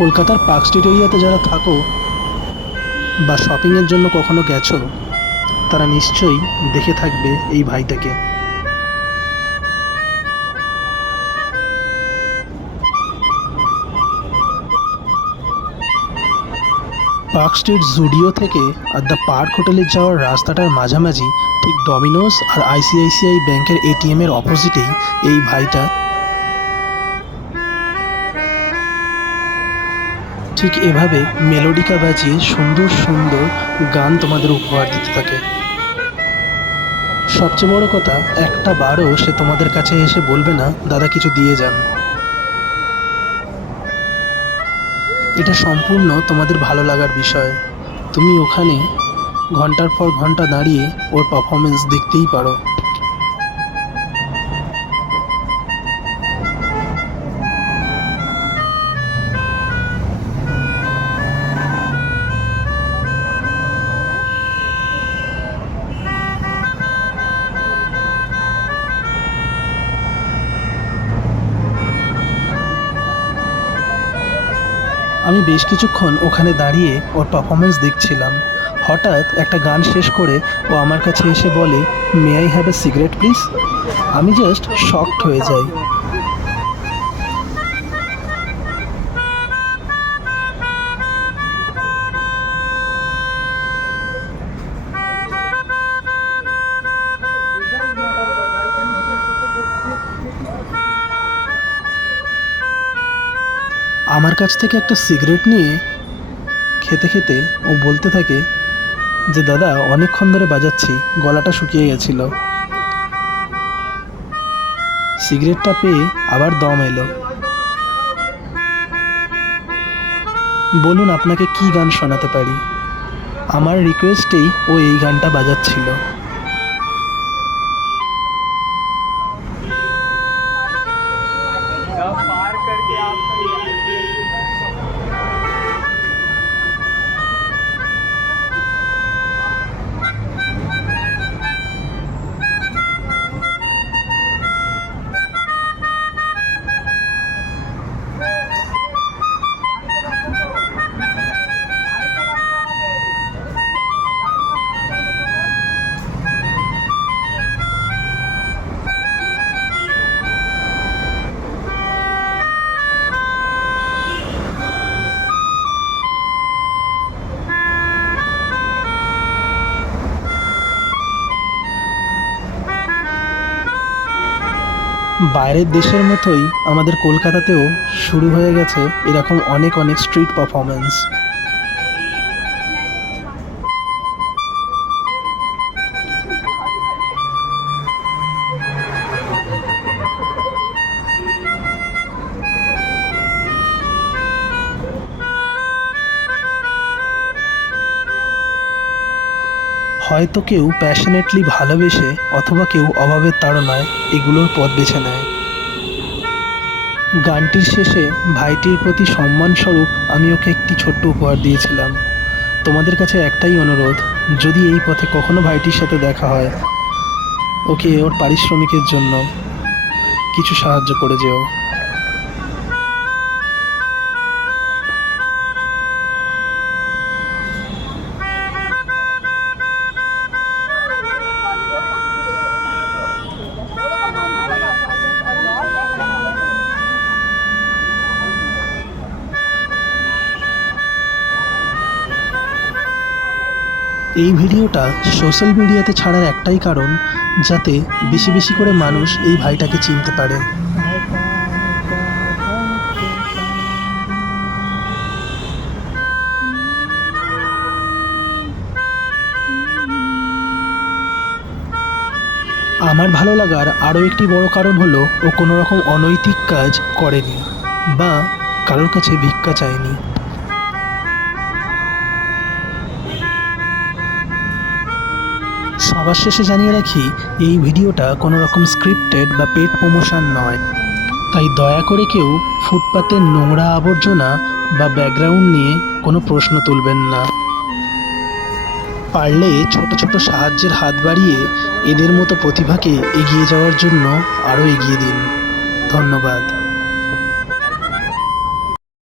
কলকাতার park street এরিয়াতে যারা থাকো বা শপিংয়ের জন্য কখনো গেছো, তারা নিশ্চয়ই দেখে থাকবে এই ভাইটাকে। পার্ক স্ট্রিট জুডিও থেকে আর দ্য পার্ক হোটেলে যাওয়ার রাস্তাটার মাঝামাঝি ঠিক ডমিনোস আর আইসিআইসিআই ব্যাংকের এটিএম এর অপোজিটেই এই ভাইটা ঠিক এভাবে মেলোডিকা বাজিয়ে সুন্দর সুন্দর গান তোমাদের উপহার দিতে থাকে। সবচেয়ে বড় কথা, একটা বারও সে তোমাদের কাছে এসে বলবে না, দাদা, কিছু দিয়ে যান। এটা সম্পূর্ণ তোমাদের ভালো লাগার বিষয়। তুমি ওখানে ঘণ্টার পর ঘণ্টা দাঁড়িয়ে ওর পারফরমেন্স দেখতেই পারো। আমি বেশ কিছুক্ষণ ওখানে দাঁড়িয়ে ওর পারফরমেন্স দেখছিলাম। হঠাৎ একটা গান শেষ করে ও আমার কাছে এসে বলে may I have a cigarette please আমি জাস্ট শকড হয়ে যাই। আমার কাছ থেকে একটা সিগারেট নিয়ে খেতে খেতে ও বলতে থাকে যে, দাদা, অনেকক্ষণ ধরে বাজাচ্ছি, গলাটা শুকিয়ে গেছিল। সিগারেটটা পেয়ে আবার দম এলো। বলুন, আপনাকে কি গান শোনাতে পারি? আমার রিকোয়েস্টেই ও এই গানটা বাজাচ্ছিল। বাইরের দেশের মতোই আমাদের কলকাতাতেও শুরু হয়ে গেছে এরকম অনেক অনেক স্ট্রিট পারফরমেন্স হয়তো কেউ প্যাশনেটলি ভালোবেসে অথবা কেউ অভাবের তাড়নায় এগুলোর পথ বেছে নেয়। গানটির শেষে ভাইটির প্রতি সম্মানস্বরূপ আমি ওকে একটি ছোট্ট উপহার দিয়েছিলাম। তোমাদের কাছে একটাই অনুরোধ, যদি এই পথে কখনো ভাইটির সাথে দেখা হয়, ওকে ওর পারিশ্রমিকের জন্য কিছু সাহায্য করে যেও। এই ভিডিওটা সোশ্যাল মিডিয়াতে ছাড়ার একটাই কারণ, যাতে বেশি বেশি করে মানুষ এই ভাইটাকে চিনতে পারে। আমার ভালো লাগার আরও একটি বড় কারণ হলো, ও কোনো রকম অনৈতিক কাজ করেনি, বা কারোর কাছে ভিক্ষা চায়নি। সবার শেষে জানিয়ে রাখি, এই ভিডিওটা কোনো রকম স্ক্রিপ্টেড বা পেড প্রমোশন নয়। তাই দয়া করে কেউ ফুটপাতের নোংরা আবর্জনা বা ব্যাকগ্রাউন্ড নিয়ে কোনো প্রশ্ন তুলবেন না। পারলে ছোট ছোট সাহায্যের হাত বাড়িয়ে এদের মতো প্রতিভাকে এগিয়ে যাওয়ার জন্য আরও এগিয়ে দিন। ধন্যবাদ।